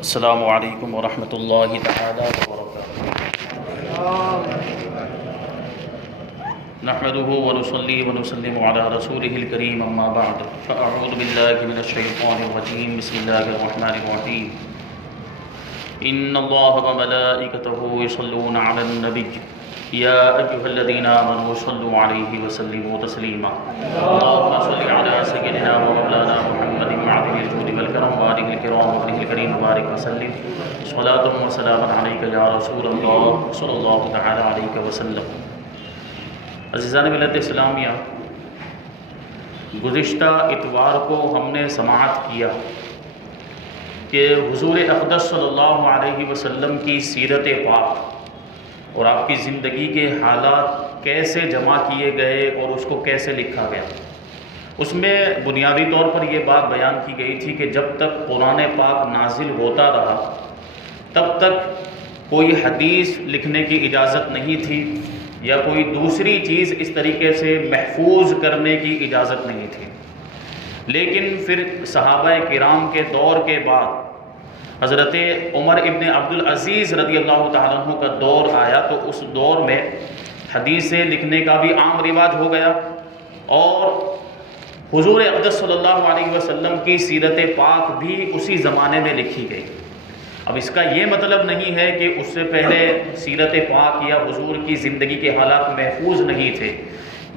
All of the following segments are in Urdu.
السلام علیکم ورحمۃ اللہ تعالی وبرکاتہ۔ نحمده ونصلي ونسلم على رسوله الكريم اما بعد فاعوذ بالله من الشیطان الرجیم بسم اللہ الرحمن الرحیم۔ ان اللہ وملائکته یصلون علی النبی یا ایھا الذین آمنوا صلوا علیہ وسلموا تسلیما۔ اللهم صل علی سیدنا ومولانا محمد معدن الجود والکرم وآلہ الکرام وابنہ الکریم وبارک وسلم صلاۃ وسلاما علیک یا رسول اللہ صلی اللہ تعالی علیہ وسلم۔ عزیزان ملت اسلامیہ، گزشتہ اتوار کو ہم نے سماعت کیا کہ حضور اقدس صلی اللہ علیہ وسلم کی سیرت پاک اور آپ کی زندگی کے حالات کیسے جمع کیے گئے اور اس کو کیسے لکھا گیا۔ اس میں بنیادی طور پر یہ بات بیان کی گئی تھی کہ جب تک قرآن پاک نازل ہوتا رہا تب تک کوئی حدیث لکھنے کی اجازت نہیں تھی یا کوئی دوسری چیز اس طریقے سے محفوظ کرنے کی اجازت نہیں تھی۔ لیکن پھر صحابہ کرام کے دور کے بعد حضرت عمر ابن عبدالعزیز رضی اللہ تعالیٰ عنہ کا دور آیا تو اس دور میں حدیثیں لکھنے کا بھی عام رواج ہو گیا اور حضور اقدس صلی اللہ علیہ وسلم کی سیرت پاک بھی اسی زمانے میں لکھی گئی۔ اب اس کا یہ مطلب نہیں ہے کہ اس سے پہلے سیرت پاک یا حضور کی زندگی کے حالات محفوظ نہیں تھے،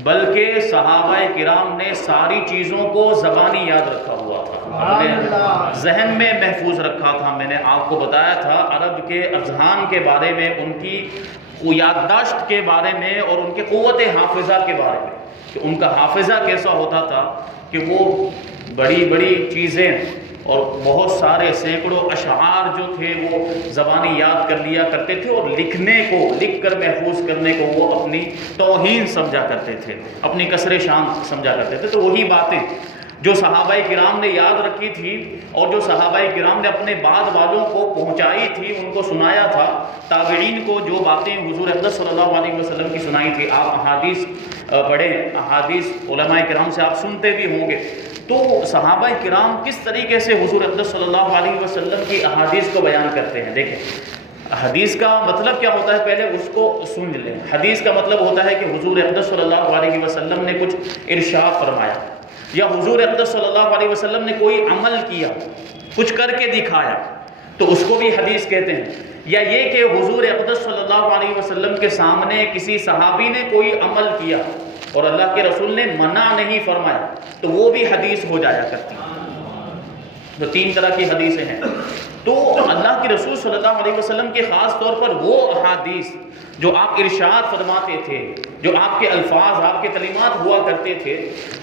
بلکہ صحابہ کرام نے ساری چیزوں کو زبانی یاد رکھا ہوا تھا، اپنے ذہن میں محفوظ رکھا تھا۔ میں نے آپ کو بتایا تھا عرب کے اذہان کے بارے میں، ان کی یادداشت کے بارے میں اور ان کے قوت حافظہ کے بارے میں کہ ان کا حافظہ کیسا ہوتا تھا کہ وہ بڑی بڑی چیزیں اور بہت سارے سینکڑوں اشعار جو تھے وہ زبانی یاد کر لیا کرتے تھے اور لکھنے کو، لکھ کر محفوظ کرنے کو وہ اپنی توہین سمجھا کرتے تھے، اپنی کسر شان سمجھا کرتے تھے۔ تو وہی باتیں جو صحابہ کرام نے یاد رکھی تھی اور جو صحابہ کرام نے اپنے بعد والوں کو پہنچائی تھی، ان کو سنایا تھا، تابعین کو جو باتیں حضور اقدس صلی اللہ علیہ وسلم کی سنائی تھی۔ آپ احادیث پڑھیں، احادیث علماء کرام سے آپ سنتے بھی ہوں گے، تو صحابہ کرام کس طریقے سے حضور اقدس صلی اللہ علیہ وسلم کی احادیث کو بیان کرتے ہیں۔ دیکھیں، حدیث کا مطلب کیا ہوتا ہے، پہلے اس کو سن لیں۔ حدیث کا مطلب ہوتا ہے کہ حضور اقدس صلی اللہ علیہ وسلم نے کچھ ارشاد فرمایا یا حضور اقدس صلی اللہ علیہ وسلم نے کوئی عمل کیا، کچھ کر کے دکھایا، تو اس کو بھی حدیث کہتے ہیں۔ یا یہ کہ حضور اقدس صلی اللہ علیہ وسلم کے سامنے کسی صحابی نے کوئی عمل کیا اور اللہ کے رسول نے منع نہیں فرمایا، تو وہ بھی حدیث ہو جایا کرتی ہے۔ تو تین طرح کی حدیثیں ہیں۔ تو اللہ کے رسول صلی اللہ علیہ وسلم کے خاص طور پر وہ احادیث جو آپ ارشاد فرماتے تھے، جو آپ کے الفاظ، آپ کے کلمات ہوا کرتے تھے،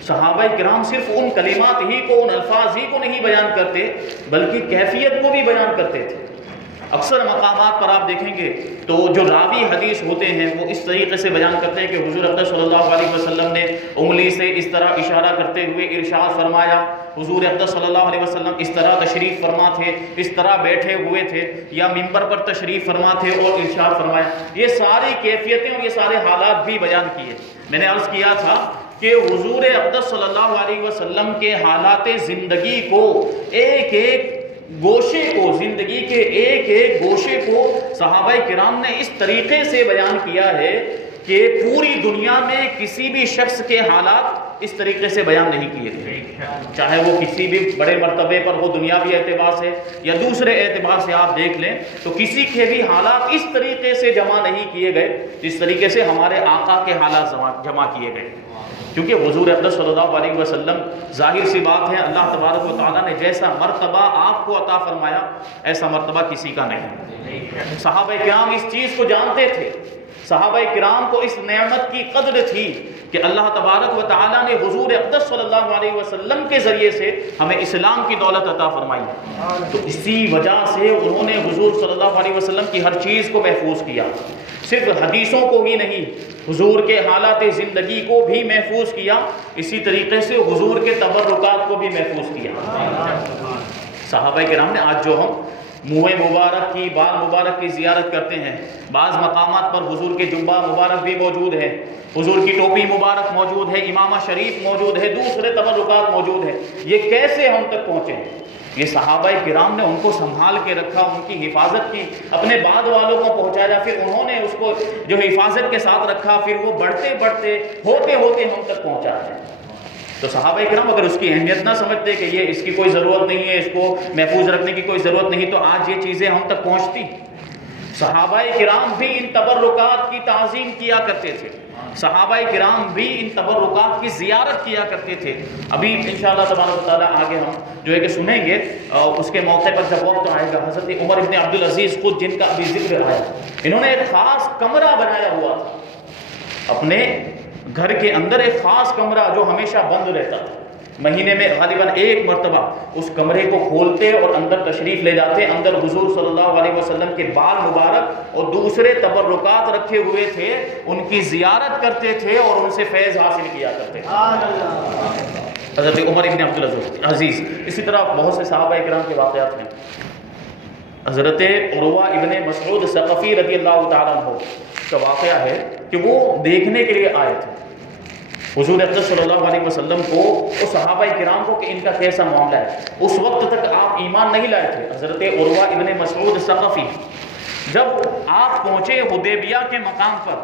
صحابہ کرام صرف ان کلمات ہی کو، ان الفاظ ہی کو نہیں بیان کرتے بلکہ کیفیت کو بھی بیان کرتے تھے۔ اکثر مقامات پر آپ دیکھیں گے تو جو راوی حدیث ہوتے ہیں وہ اس طریقے سے بیان کرتے ہیں کہ حضور اقدس صلی اللہ علیہ وسلم نے انگلی سے اس طرح اشارہ کرتے ہوئے ارشاد فرمایا، حضور اقدس صلی اللہ علیہ وسلم اس طرح تشریف فرما تھے، اس طرح بیٹھے ہوئے تھے، یا منبر پر تشریف فرما تھے اور ارشاد فرمایا۔ یہ ساری کیفیتیں اور یہ سارے حالات بھی بیان کیے۔ میں نے عرض کیا تھا کہ حضور اقدس صلی اللہ علیہ وسلم کے حالات زندگی کو، ایک ایک گوشے کو، زندگی کے ایک ایک گوشے کو صحابہ کرام نے اس طریقے سے بیان کیا ہے کہ پوری دنیا میں کسی بھی شخص کے حالات اس طریقے سے بیان نہیں کیے گئے، چاہے وہ کسی بھی بڑے مرتبے پر ہو، دنیاوی اعتبار سے یا دوسرے اعتبار سے آپ دیکھ لیں تو کسی کے بھی حالات اس طریقے سے جمع نہیں کیے گئے جس طریقے سے ہمارے آقا کے حالات جمع کیے گئے۔ کیونکہ حضور اقدس صلی اللہ علیہ وسلم، ظاہر سی بات ہے، اللہ تبارک و تعالیٰ نے جیسا مرتبہ آپ کو عطا فرمایا ایسا مرتبہ کسی کا نہیں۔ صحابہ کرام اس چیز کو جانتے تھے، صحابہ کرام کو اس نعمت کی قدر تھی کہ اللہ تبارک و تعالیٰ نے حضور اقدس صلی اللہ علیہ وسلم کے ذریعے سے ہمیں اسلام کی دولت عطا فرمائی، تو اسی وجہ سے انہوں نے حضور صلی اللہ علیہ وسلم کی ہر چیز کو محفوظ کیا، صرف حدیثوں کو ہی نہیں، حضور کے حالات زندگی کو بھی محفوظ کیا، اسی طریقے سے حضور کے تبرکات کو بھی محفوظ کیا۔ صحابہ کرام نے، آج جو ہم منہ مبارک کی، بال مبارک کی زیارت کرتے ہیں. بعض مقامات پر حضور کے جبہ مبارک بھی موجود ہے، حضور کی ٹوپی مبارک موجود ہے، امامہ شریف موجود ہے، دوسرے تبرکات موجود ہیں. یہ کیسے ہم تک پہنچے ہیں؟ یہ صحابہ کرام نے ان کو سنبھال کے رکھا، ان کی حفاظت کی، اپنے بعد والوں کو پہنچایا، پھر انہوں نے اس کو جو حفاظت کے ساتھ رکھا، پھر وہ بڑھتے بڑھتے ہوتے ہوتے ہم تک پہنچاتے ہیں. تو صحابہ کرام اگر اس کی اہمیت نہ سمجھتے کہ یہ اس کی کوئی ضرورت نہیں ہے، اس کو محفوظ رکھنے کی کوئی ضرورت نہیں، تو آج یہ چیزیں ہم تک پہنچتی. صحابہ کرام بھی ان تبرکات کی تعظیم کیا کرتے تھے، صحابہ کرام بھی ان تبرکات کی زیارت کیا کرتے تھے. ابھی انشاءاللہ تبارک و تعالیٰ آگے ہم جو ہے کہ سنیں گے، اس کے موقع پر جب وقت آئے گا، حضرت عمر ابن عبدالعزیز خود جن کا ابھی ذکر آیا، انہوں نے ایک خاص کمرہ بنایا ہوا تھا اپنے گھر کے اندر، ایک خاص کمرہ جو ہمیشہ بند رہتا تھا. مہینے میں غالباً ایک مرتبہ اس کمرے کو کھولتے اور اندر تشریف لے جاتے. اندر حضور صلی اللہ علیہ وسلم کے بال مبارک اور دوسرے تبرکات رکھے ہوئے تھے، ان کی زیارت کرتے تھے اور ان سے فیض حاصل کیا کرتے تھے. حضرت عمر ابن عبدالعزیز. اسی طرح بہت سے صحابہ کرام کے واقعات ہیں. حضرت عروہ ابن مسعود ثقفی رضی اللہ تعالیٰ عنہ کا واقعہ ہے کہ وہ دیکھنے کے لیے آئے تھے حضور اقدس صلی اللہ علیہ وسلم کو، اور صحابہ کرام کو کہ ان کا کیسا معاملہ ہے. اس وقت تک آپ ایمان نہیں لائے تھے. حضرت عروہ ابن مسعود ثقفی جب آپ پہنچے حدیبیہ کے مقام پر،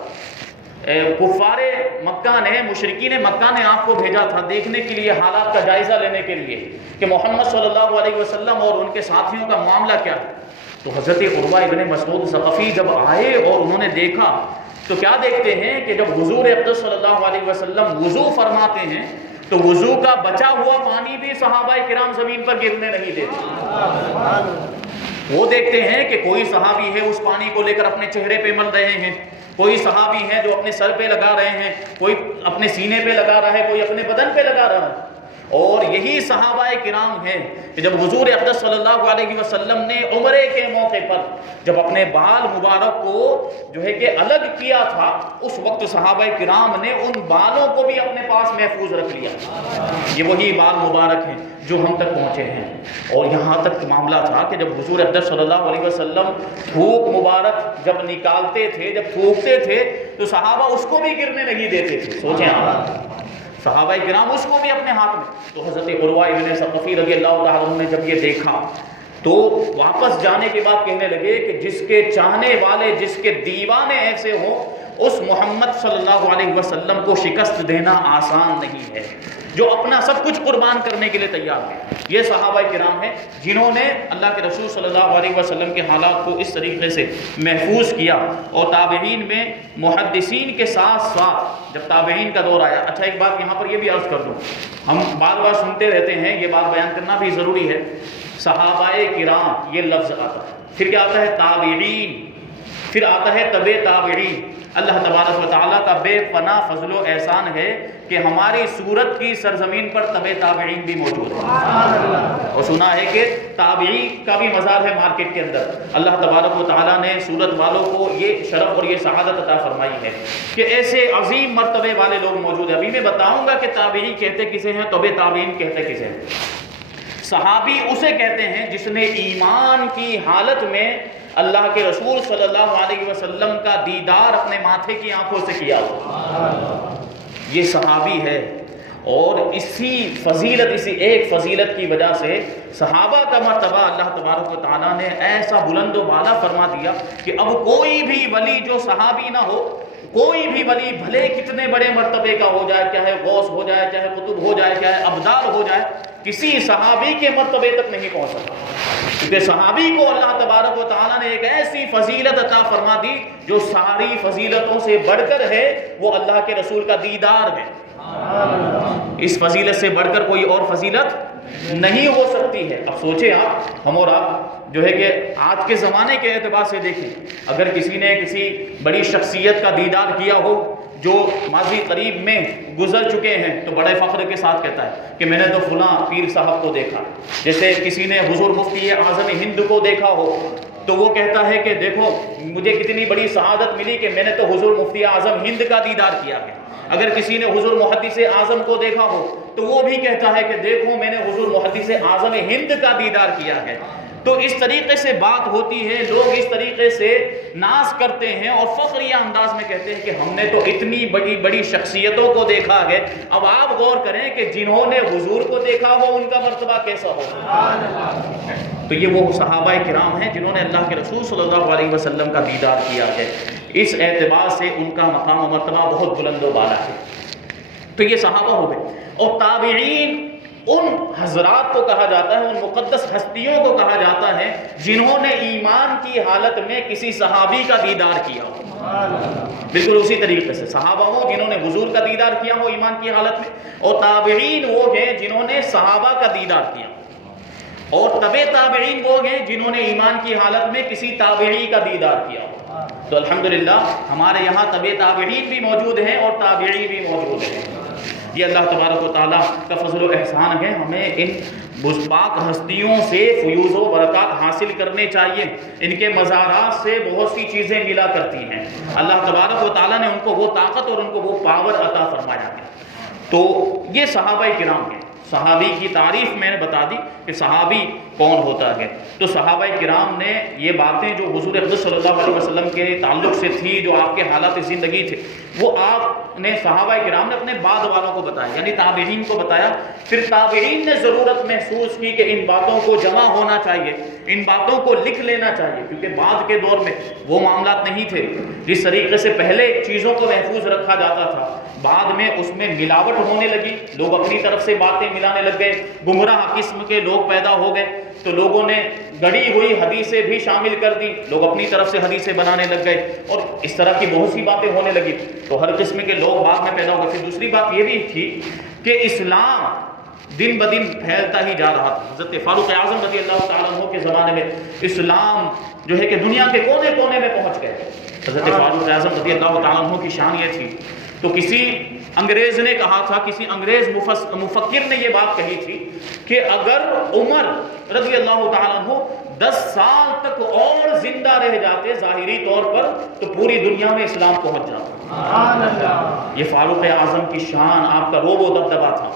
کفار مکہ نے، مشرکین مکہ نے آپ کو بھیجا تھا دیکھنے کے لیے، حالات کا جائزہ لینے کے لیے کہ محمد صلی اللہ علیہ وسلم اور ان کے ساتھیوں کا معاملہ کیا ہے. تو حضرت عروہ ابن مسعود ثقفی جب آئے اور انہوں نے دیکھا تو کیا دیکھتے ہیں کہ جب حضور اقدس صلی اللہ علیہ وسلم وضو فرماتے ہیں تو وضو کا بچا ہوا پانی بھی صحابہ کرام زمین پر گرنے نہیں دیتے. وہ دیکھتے ہیں کہ کوئی صحابی ہے اس پانی کو لے کر اپنے چہرے پہ مل رہے ہیں، کوئی صحابی ہے جو اپنے سر پہ لگا رہے ہیں، کوئی اپنے سینے پہ لگا رہا ہے، کوئی اپنے بدن پہ لگا رہا ہے. اور یہی صحابہ کرام ہیں کہ جب حضور اقدس صلی اللہ علیہ وسلم نے عمرے کے موقع پر جب اپنے بال مبارک کو جو ہے کہ الگ کیا تھا، اس وقت صحابہ کرام نے ان بالوں کو بھی اپنے پاس محفوظ رکھ لیا. یہ وہی بال مبارک ہیں جو ہم تک پہنچے ہیں. اور یہاں تک معاملہ تھا کہ جب حضور اقدس صلی اللہ علیہ وسلم تھوک مبارک جب نکالتے تھے، جب تھوکتے تھے تو صحابہ اس کو بھی گرنے نہیں دیتے تھے. سوچیں آپ، صحابہ کرام اس کو بھی اپنے ہاتھ میں. تو حضرت عروہ ابن ثقفی رضی اللہ تعالیٰ عنہ نے جب یہ دیکھا تو واپس جانے کے بعد کہنے لگے کہ جس کے چاہنے والے، جس کے دیوانے ایسے ہوں، اس محمد صلی اللہ علیہ وسلم کو شکست دینا آسان نہیں ہے، جو اپنا سب کچھ قربان کرنے کے لیے تیار ہے. یہ صحابہ کرام ہیں جنہوں نے اللہ کے رسول صلی اللہ علیہ وسلم کے حالات کو اس طریقے سے محفوظ کیا. اور تابعین میں محدثین کے ساتھ ساتھ جب تابعین کا دور آیا. اچھا ایک بات یہاں پر یہ بھی عرض کر دوں، ہم بار بار سنتے رہتے ہیں، یہ بات بیان کرنا بھی ضروری ہے. صحابہ کرام یہ لفظ آتا ہے، پھر کیا آتا ہے؟ تابعین، پھر آتا ہے تبع تابعین. اللہ تبارک و تعالیٰ کا بے پناہ فضل و احسان ہے کہ ہماری سورت کی سرزمین پر تبع تابعین بھی موجود ہے. اور سنا ہے کہ تابعی کا بھی مزار ہے مارکیٹ کے اندر. اللہ تبارک و تعالیٰ نے سورت والوں کو یہ شرف اور یہ سعادت عطا فرمائی ہے کہ ایسے عظیم مرتبے والے لوگ موجود ہیں. ابھی میں بتاؤں گا کہ تابعی کہتے کسے ہیں، تبع تابعین کہتے کسے ہیں. صحابی اسے کہتے ہیں جس نے ایمان کی حالت میں اللہ کے رسول صلی اللہ علیہ وسلم کا دیدار اپنے ماتھے کی آنکھوں سے کیا ہو، یہ صحابی ہے. اور اسی فضیلت، اسی ایک فضیلت کی وجہ سے صحابہ کا مرتبہ اللہ تبارک و تعالیٰ نے ایسا بلند و بالا فرما دیا کہ اب کوئی بھی ولی جو صحابی نہ ہو، کوئی بھی ولی بھلے کتنے بڑے مرتبے کا ہو جائے، چاہے غوث ہو جائے، چاہے قطب ہو جائے، چاہے ابدال ہو جائے، کسی صحابی کے مرتبے تک نہیں پہنچ سکتا. کیونکہ صحابی کو اللہ تبارک و تعالیٰ نے ایک ایسی فضیلت عطا فرما دی جو ساری فضیلتوں سے بڑھ کر ہے، وہ اللہ کے رسول کا دیدار ہے. اس فضیلت سے بڑھ کر کوئی اور فضیلت نہیں ہو سکتی ہے. اب سوچیں آپ، ہم اور آپ جو ہے کہ آج کے زمانے کے اعتبار سے دیکھیں، اگر کسی نے کسی بڑی شخصیت کا دیدار کیا ہو جو ماضی قریب میں گزر چکے ہیں تو بڑے فخر کے ساتھ کہتا ہے کہ میں نے تو فلاں پیر صاحب کو دیکھا. جیسے کسی نے حضور مفتی اعظم ہند کو دیکھا ہو تو وہ کہتا ہے کہ دیکھو مجھے کتنی بڑی سعادت ملی کہ میں نے تو حضور مفتی اعظم ہند کا دیدار کیا ہے. اگر کسی نے حضور محدث اعظم کو دیکھا ہو تو وہ بھی کہتا ہے کہ دیکھو میں نے حضور محدث اعظم ہند کا دیدار کیا ہے. تو اس طریقے سے بات ہوتی ہے، لوگ اس طریقے سے ناز کرتے ہیں اور فخریہ انداز میں کہتے ہیں کہ ہم نے تو اتنی بڑی بڑی شخصیتوں کو دیکھا ہے۔ اب آپ غور کریں کہ جنہوں نے حضور کو دیکھا ہو ان کا مرتبہ کیسا ہو۔ تو یہ وہ صحابہ کرام ہیں جنہوں نے اللہ کے رسول صلی اللہ علیہ وسلم کا دیدار کیا ہے، اس اعتبار سے ان کا مقام و مرتبہ بہت بلند و بالا ہے۔ تو یہ صحابہ ہو گئے، اور تابعین ان حضرات کو کہا جاتا ہے، ان مقدس ہستیوں کو کہا جاتا ہے جنہوں نے ایمان کی حالت میں کسی صحابی کا دیدار کیا ہو۔ بالکل اسی طریقے سے صحابہ ہو جنہوں نے حضور کا دیدار کیا ہو ایمان کی حالت میں، اور تابعین وہ ہیں جنہوں نے صحابہ کا دیدار کیا، اور تبع تابعین وہ ہیں جنہوں نے ایمان کی حالت میں کسی تابعی کا دیدار کیا ہو۔ تو الحمدللہ ہمارے یہاں تبع تابعین بھی موجود ہیں اور تابعی بھی موجود ہیں۔ یہ اللہ تبارک و تعالیٰ کا فضل و احسان ہے، ہمیں ان پاک ہستیوں سے فیوز و برکات حاصل کرنے چاہیے۔ ان کے مزارات سے بہت سی چیزیں ملا کرتی ہیں، اللہ تبارک و تعالیٰ نے ان کو وہ طاقت اور ان کو وہ پاور عطا فرمایا ہے۔ تو یہ صحابہ کرام ہیں۔ صحابی کی تعریف میں نے بتا دی کہ صحابی کون ہوتا ہے۔ تو صحابہ کرام نے یہ باتیں جو حضور اقدس صلی اللہ علیہ وسلم کے تعلق سے تھی، جو آپ کے حالات زندگی تھے، وہ آپ نے صحابہ کرام نے اپنے بعد والوں کو بتایا، یعنی تابعین کو بتایا۔ پھر تابعین نے ضرورت محسوس کی کہ ان باتوں کو جمع ہونا چاہیے، ان باتوں کو لکھ لینا چاہیے، کیونکہ بعد کے دور میں وہ معاملات نہیں تھے۔ جس طریقے سے پہلے چیزوں کو محفوظ رکھا جاتا تھا، بعد میں اس میں ملاوٹ ہونے لگی، لوگ اپنی طرف سے باتیں ملانے لگ گئے، گمراہ قسم کے لوگ پیدا ہو گئے، تو لوگوں نے گڑی ہوئی حدیثیں بھی شامل کر دی، لوگ اپنی طرف سے حدیثیں بنانے لگ گئے، اور اس طرح کی بہت سی باتیں ہونے لگی، تو ہر قسم کے لوگ بعد میں پیدا ہو گئے۔ پھر دوسری بات یہ بھی تھی کہ اسلام دن بدن پھیلتا ہی جا رہا تھا۔ حضرت فاروق اعظم رضی اللہ تعالیٰ عنہ کے زمانے میں اسلام جو ہے کہ دنیا کے کونے کونے میں پہنچ گئے۔ حضرت فاروق اعظم رضی اللہ تعالیٰ عنہ کی شان یہ تھی، تو کسی انگریز نے کہا تھا، کسی انگریز مفکر نے یہ بات کہی تھی کہ اگر عمر رضی اللہ تعالیٰ عنہ 10 سال تک اور زندہ رہ جاتے ظاہری طور پر، تو پوری دنیا میں اسلام پہنچ جاتا۔ یہ فاروق اعظم کی شان، آپ کا روب و دبدبا تھا۔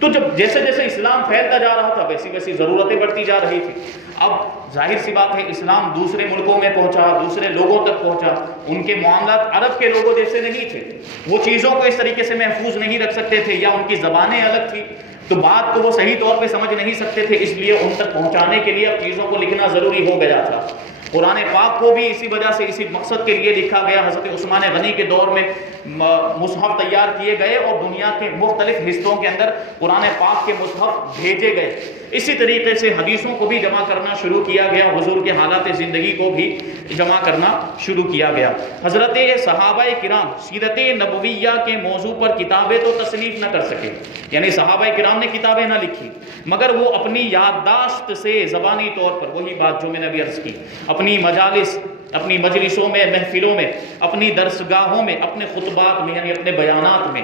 تو جب جیسے جیسے اسلام پھیلتا جا رہا تھا، ویسی ویسی ضرورتیں بڑھتی جا رہی تھی۔ اب ظاہر سی بات ہے اسلام دوسرے ملکوں میں پہنچا، دوسرے لوگوں تک پہنچا، ان کے معاملات عرب کے لوگوں جیسے نہیں تھے، وہ چیزوں کو اس طریقے سے محفوظ نہیں رکھ سکتے تھے، یا ان کی زبانیں الگ تھی، تو بات کو وہ صحیح طور پہ سمجھ نہیں سکتے تھے، اس لیے ان تک پہنچانے کے لیے اب چیزوں کو لکھنا ضروری ہو گیا تھا۔ قرآن پاک کو بھی اسی وجہ سے اسی مقصد کے لیے لکھا گیا۔ حضرت عثمان غنی کے دور میں مصحف تیار کیے گئے اور دنیا کے مختلف حصوں کے اندر قرآن پاک کے مصحف بھیجے گئے۔ اسی طریقے سے حدیثوں کو بھی جمع کرنا شروع کیا گیا، حضور کے حالات زندگی کو بھی جمع کرنا شروع کیا گیا۔ حضرت صحابہ کرام سیرت نبویہ کے موضوع پر کتابیں تو تصنیف نہ کر سکے، یعنی صحابہ کرام نے کتابیں نہ لکھی، مگر وہ اپنی یادداشت سے زبانی طور پر، وہی بات جو میں نے ابھی عرض کی، اپنی مجالس، اپنی مجلسوں میں، محفلوں میں، اپنی درسگاہوں میں، اپنے خطبات میں، یعنی اپنے بیانات میں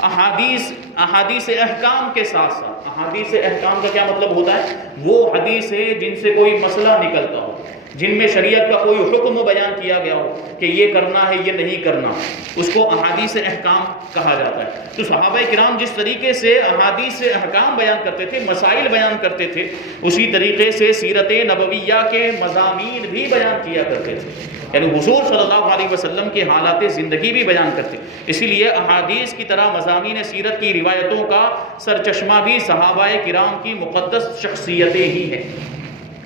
احادیث احکام کے ساتھ ساتھ، احادیث احکام کا کیا مطلب ہوتا ہے؟ وہ حدیثیں جن سے کوئی مسئلہ نکلتا ہو، جن میں شریعت کا کوئی حکم بیان کیا گیا ہو کہ یہ کرنا ہے یہ نہیں کرنا، اس کو احادیث احکام کہا جاتا ہے۔ تو صحابہ کرام جس طریقے سے احادیث احکام بیان کرتے تھے، مسائل بیان کرتے تھے، اسی طریقے سے سیرت نبویہ کے مضامین بھی بیان کیا کرتے تھے، یعنی حضور صلی اللہ علیہ وسلم کے حالات زندگی بھی بیان کرتے۔ اسی لیے احادیث کی طرح مضامین سیرت کی روایتوں کا سرچشمہ بھی صحابہ کرام کی مقدس شخصیتیں ہی ہیں۔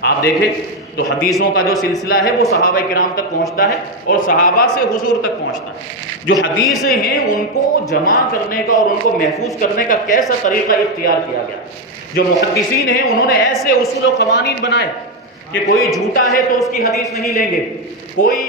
آپ دیکھیں تو حدیثوں کا جو سلسلہ ہے وہ صحابہ کرام تک پہنچتا ہے اور صحابہ سے حضور تک پہنچتا ہے۔ جو حدیثیں ہیں ان کو جمع کرنے کا اور ان کو محفوظ کرنے کا کیسا طریقہ اختیار کیا گیا۔ جو محدثین ہیں انہوں نے ایسے اصول و قوانین بنائے کہ کوئی جھوٹا ہے تو اس کی حدیث نہیں لیں گے، کوئی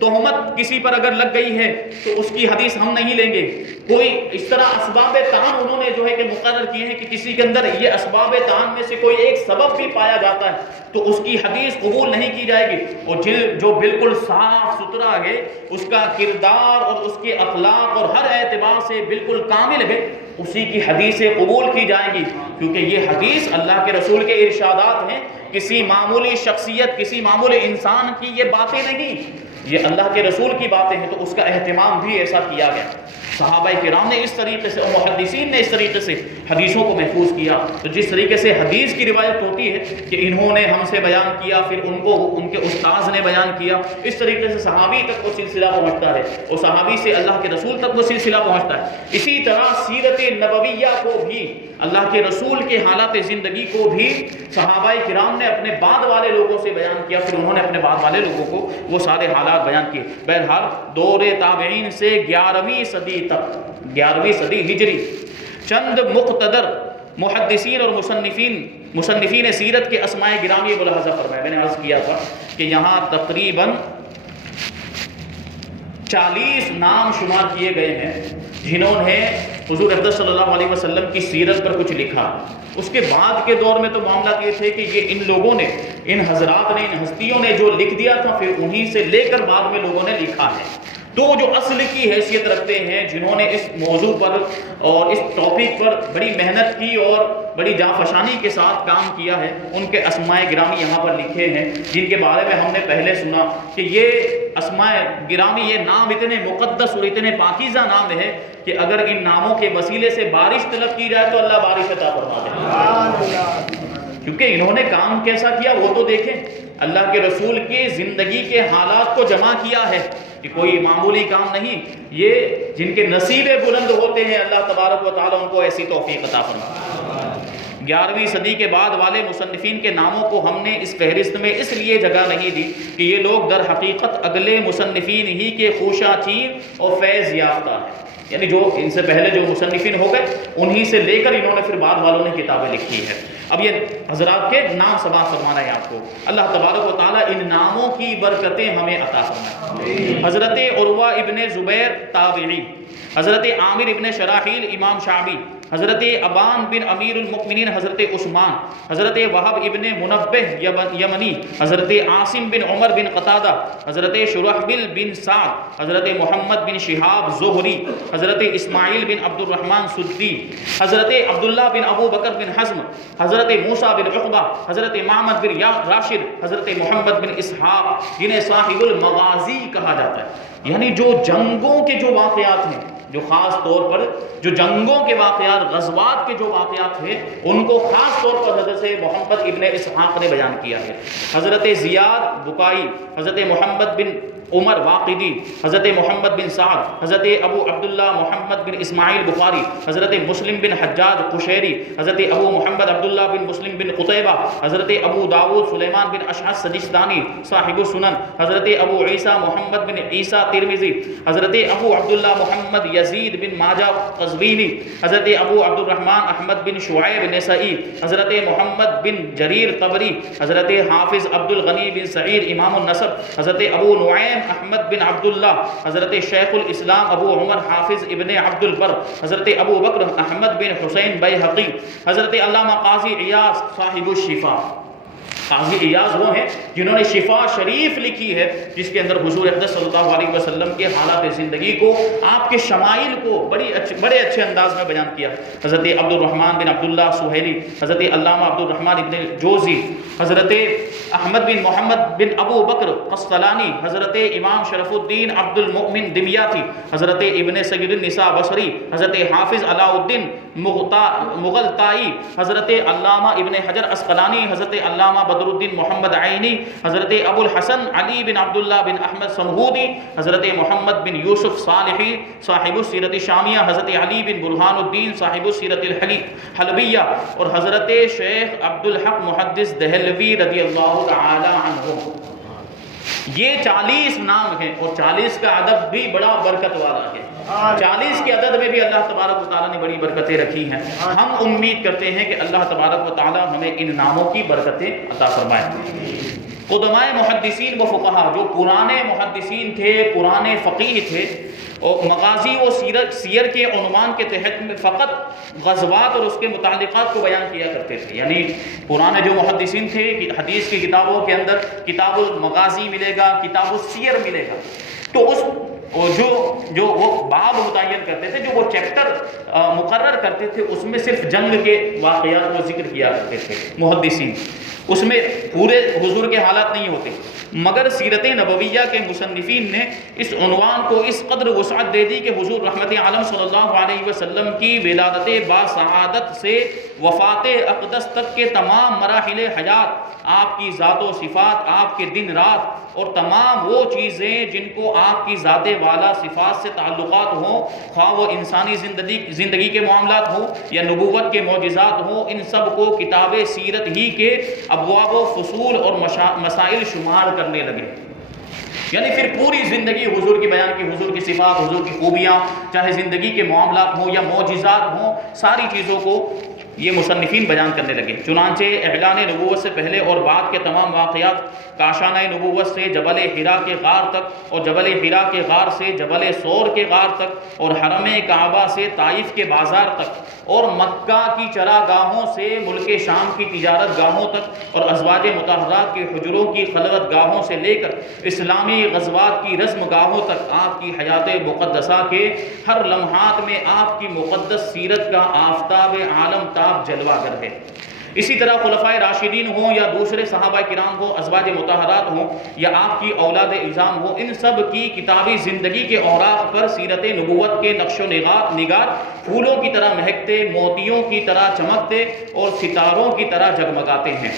تہمت کسی پر اگر لگ گئی ہے تو اس کی حدیث ہم نہیں لیں گے، کوئی اس طرح اسباب طعن انہوں نے جو ہے کہ مقرر کیے ہیں کہ کسی کے اندر یہ اسباب طعن میں سے کوئی ایک سبب بھی پایا جاتا ہے تو اس کی حدیث قبول نہیں کی جائے گی، اور جو بالکل صاف ستھرا ہے، اس کا کردار اور اس کے اخلاق اور ہر اعتبار سے بالکل کامل ہے، اسی کی حدیثیں قبول کی جائیں گی، کیونکہ یہ حدیث اللہ کے رسول کے ارشادات ہیں، کسی معمولی شخصیت، کسی معمولی انسان کی یہ باتیں نہیں، یہ اللہ کے رسول کی باتیں ہیں، تو اس کا اہتمام بھی ایسا کیا گیا۔ صحابہ کرام نے اس طریقے سے اور محدثین نے اس طریقے سے حدیثوں کو محفوظ کیا. تو جس طریقے سے حدیث کی روایت ہوتی ہے کہ انہوں نے ہم سے بیان کیا، پھر ان کو ان کے استاذ نے بیان کیا، اس طریقے سے صحابی تک وہ سلسلہ پہنچتا ہے اور صحابی سے اللہ کے رسول تک وہ سلسلہ پہنچتا ہے. اسی طرح سیرت نبویہ کو بھی، اللہ کے رسول کے حالات زندگی کو بھی صحابہ کرام نے اپنے بعد والے لوگوں سے بیان کیا، پھر انہوں نے اپنے بعد والے لوگوں کو وہ سارے حالات بیان کیے. بہرحال دور تابعین سے 11ویں صدی تک، 11ویں صدی ہجری، چند مقتدر محدثین اور مصنفین سیرت کے اسماء گرامی ملاحظہ فرمائے. میں نے عرض کیا تھا کہ یہاں تقریباً 40 نام شمار کیے گئے ہیں جنہوں نے حضور اقدس صلی اللہ علیہ وسلم کی سیرت پر کچھ لکھا. اس کے بعد کے دور میں تو معاملات یہ تھے کہ یہ ان لوگوں نے، ان حضرات نے، ان ہستیوں نے جو لکھ دیا تھا، پھر انہی سے لے کر بعد میں لوگوں نے لکھا ہے. تو جو اصل کی حیثیت رکھتے ہیں، جنہوں نے اس موضوع پر اور اس ٹاپک پر بڑی محنت کی اور بڑی جانفشانی کے ساتھ کام کیا ہے، ان کے اسماء گرامی یہاں پر لکھے ہیں، جن کے بارے میں ہم نے پہلے سنا کہ یہ اسماء گرامی، یہ نام اتنے مقدس اور اتنے پاکیزہ نام ہے کہ اگر ان ناموں کے وسیلے سے بارش طلب کی جائے تو اللہ بارش عطا فرما دے. کیونکہ انہوں نے کام کیسا کیا وہ تو دیکھیں. اللہ کے رسول کی زندگی کے حالات کو جمع کیا ہے، کہ کوئی معمولی کام نہیں. یہ جن کے نصیب بلند ہوتے ہیں، اللہ تبارک و تعالیٰ ان کو ایسی توفیق عطا فرمائے. 11ویں صدی کے بعد والے مصنفین کے ناموں کو ہم نے اس فہرست میں اس لیے جگہ نہیں دی کہ یہ لوگ در حقیقت اگلے مصنفین ہی کے خوشہ چین اور فیض یافتہ ہیں. یعنی جو ان سے پہلے جو مصنفین ہو گئے، انہی سے لے کر انہوں نے پھر بعد والوں نے کتابیں لکھی ہے. اب یہ حضرات کے نام سماعت فرمانا ہے آپ کو. اللہ تبارک و تعالیٰ ان ناموں کی برکتیں ہمیں عطا فرمائے. حضرت عروہ ابن زبیر تابعی، حضرت عامر ابن شراحیل امام شعبی، حضرت ابان بن امیر المؤمنین حضرت عثمان، حضرت وہب ابن منبہ یمنی، حضرت عاصم بن عمر بن قتادہ، حضرت شرحبیل بن سعد، حضرت محمد بن شہاب زہری، حضرت اسماعیل بن عبد الرحمن سدی، حضرت عبداللہ بن ابو بکر بن حزم، حضرت موسیٰ بن عقبہ، حضرت محمد بن راشد، حضرت محمد بن اسحاق، جنہیں صاحب المغازی کہا جاتا ہے. یعنی جو جنگوں کے جو واقعات ہیں، جو خاص طور پر جو جنگوں کے واقعات، غزوات کے جو واقعات ہیں، ان کو خاص طور پر حضرت محمد ابن اسحاق نے بیان کیا ہے. حضرت زیاد بکائی، حضرت محمد بن عمر واقدی، حضرت محمد بن سعد، حضرت ابو عبداللہ محمد بن اسماعیل بخاری، حضرت مسلم بن حجاج قشیری، حضرت ابو محمد عبداللہ بن مسلم بن قطیبہ، حضرت ابو داود سلیمان بن اشعث سجستانی صاحب السنن، حضرت ابو عیسیٰ محمد بن عیسیٰ ترمذی، حضرت ابو عبداللہ محمد یزید بن ماجہ قزوینی، حضرت ابو عبد الرحمن احمد بن شعیب نسائی، حضرت محمد بن جریر طبری، حضرت حافظ عبد الغنی بن سعید امام النسب، حضرت ابو نعیم احمد بن عبداللہ، حضرت شیخ الاسلام ابو عمر حافظ ابن عبد البر، حضرت ابو بکر احمد بن حسین بیہقی، حضرت علامہ قاضی عیاض صاحب الشفا. قاضی عیاض وہ ہیں جنہوں نے شفا شریف لکھی ہے، جس کے اندر حضور اقدس صلی اللہ علیہ وسلم کے حالات زندگی کو، آپ کے شمائل کو بڑے اچھے انداز میں بیان کیا. حضرت عبد الرحمن بن عبداللہ سہیلی، حضرت علامہ عبد الرحمن ابن جوزی، حضرت احمد بن محمد بن ابو بکر قسطلانی، حضرت امام شرف الدین عبد المؤمن دمیاتی، حضرت ابن سید النساء بصری، حضرت حافظ علاء الدین مغلطائی، حضرت علامہ ابن حجر اسقلانی، حضرت علامہ بدر الدین محمد عینی، حضرت ابو الحسن علی بن عبداللہ بن احمد سمہودی، حضرت محمد بن یوسف صالحی صاحب السیرت شامیہ، حضرت علی بن برہان الدین صاحب السیرت حلبیہ، اور حضرت شیخ عبد الحق محدث دہلوی رضی اللہ تعالی عنہ. یہ 40 نام ہیں، اور 40 کا عدد بھی بڑا برکت والا ہے. 40 کے عدد میں بھی اللہ تبارک و تعالیٰ نے بڑی برکتیں رکھی ہیں. ہم امید کرتے ہیں کہ اللہ تبارک و تعالیٰ ہمیں ان ناموں کی برکتیں عطا فرمائے. قدماء محدثین و فقہا، جو پرانے محدثین تھے، پرانے فقیہ تھے، اور مغازی و سیر کے عنوان کے تحت میں فقط غزوات اور اس کے متعلقات کو بیان کیا کرتے تھے. یعنی پرانے جو محدثین تھے، حدیث کی کتابوں کے اندر کتاب المغازی ملے گا، کتاب السیر ملے گا، تو اس جو وہ باب متعین کرتے تھے، جو وہ چیپٹر مقرر کرتے تھے، اس میں صرف جنگ کے واقعات کو ذکر کیا کرتے تھے محدثین. اس میں پورے حضور کے حالات نہیں ہوتے، مگر سیرت نبویہ کے مصنفین نے اس عنوان کو اس قدر وسعت دے دی کہ حضور رحمت عالم صلی اللہ علیہ وسلم کی ولادت باسعادت سے وفات اقدس تک کے تمام مراحل حیات، آپ کی ذات و صفات، آپ کے دن رات اور تمام وہ چیزیں جن کو آپ کی ذات والا صفات سے تعلقات ہوں، خواہ وہ انسانی زندگی کے معاملات ہوں یا نبوت کے معجزات ہوں، ان سب کو کتاب سیرت ہی کے ابواب و فصول اور مسائل شمار کرنے لگے۔ یعنی پھر پوری زندگی حضور کی بیان کی، حضور کی صفات، حضور کی خوبیاں، چاہے زندگی کے معاملات ہوں یا معجزات ہوں، ساری چیزوں کو یہ مصنفین بیان کرنے لگے۔ چنانچہ اعلان نبوت سے پہلے اور بعد کے تمام واقعات، کاشانہ نبوت سے جبل حرا کے غار تک اور جبل حرا کے غار سے جبل سور کے غار تک اور حرم کعبہ سے طائف کے بازار تک اور مکہ کی چراگاہوں سے ملک شام کی تجارت گاہوں تک اور ازواج مطہرات کے حجروں کی خلوت گاہوں سے لے کر اسلامی غزوات کی رسم گاہوں تک آپ کی حیات مقدسہ کے ہر لمحات میں آپ کی مقدس سیرت کا آفتاب عالم تاب جلوہ گر ہے۔ اسی طرح خلفائے راشدین ہوں یا دوسرے صحابہ کرام ہوں، ازواج مطہرات ہوں یا آپ کی اولاد اعظام ہوں، ان سب کی کتابی زندگی کے اوراق پر سیرت نبوت کے نقش و نگار پھولوں کی طرح مہکتے، موتیوں کی طرح چمکتے اور ستاروں کی طرح جگمگاتے ہیں۔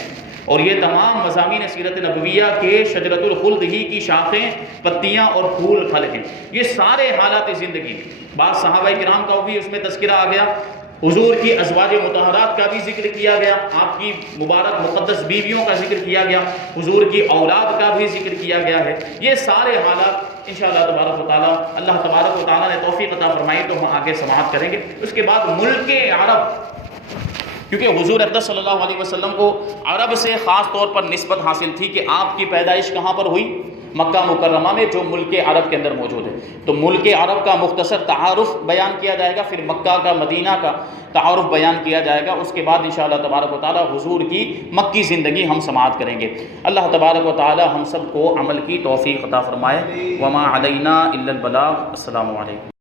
اور یہ تمام مضامین سیرت نبویہ کے شجرۃ الخلد ہی کی شاخیں، پتیاں اور پھول پھل ہیں۔ یہ سارے حالات زندگی، بعض صحابہ کرام کا بھی اس میں تذکرہ آ گیا، حضور کی ازواج مطہرات کا بھی ذکر کیا گیا، آپ کی مبارک مقدس بیویوں کا ذکر کیا گیا، حضور کی اولاد کا بھی ذکر کیا گیا ہے۔ یہ سارے حالات انشاءاللہ تبارک و تعالیٰ، اللہ تبارک و تعالیٰ نے توفیق عطا فرمائی تو ہم آگے سماعت کریں گے۔ اس کے بعد ملک عرب، کیونکہ حضور اقدس صلی اللہ علیہ وسلم کو عرب سے خاص طور پر نسبت حاصل تھی کہ آپ کی پیدائش کہاں پر ہوئی؟ مکہ مکرمہ میں، جو ملک عرب کے اندر موجود ہے۔ تو ملک عرب کا مختصر تعارف بیان کیا جائے گا، پھر مکہ کا، مدینہ کا تعارف بیان کیا جائے گا، اس کے بعد انشاءاللہ تبارک و تعالی حضور کی مکی زندگی ہم سماعت کریں گے۔ اللہ تبارک و تعالی ہم سب کو عمل کی توفیق عطا فرمائے۔ وما علینا الا البلاغ۔ السلام علیکم۔